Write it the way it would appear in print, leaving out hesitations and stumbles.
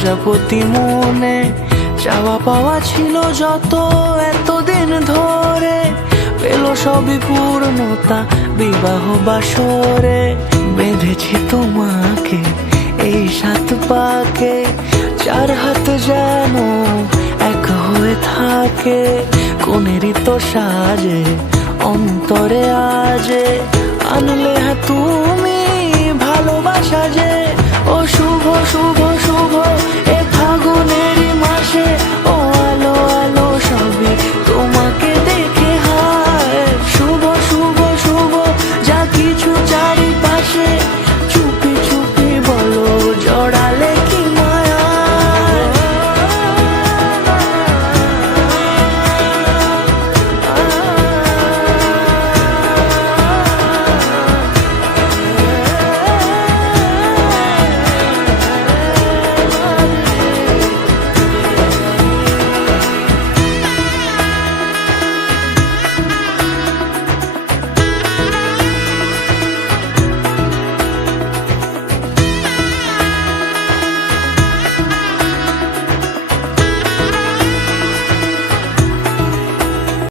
প্রজাপতি মনে চাওয়া পাওয়া ছিল যত এতদিন ধরে, পেল সবই পূর্ণতা বিবাহ বাসরে। বেঁধেছি তোমাকে এই 7 পাকে, 4 হাত যেন এক হয়ে থাকে। কোনেরই তো সাজে অন্তরে আজে আনলে তুমি ভালোবাসা যে। ও শুভ শুভ শুভ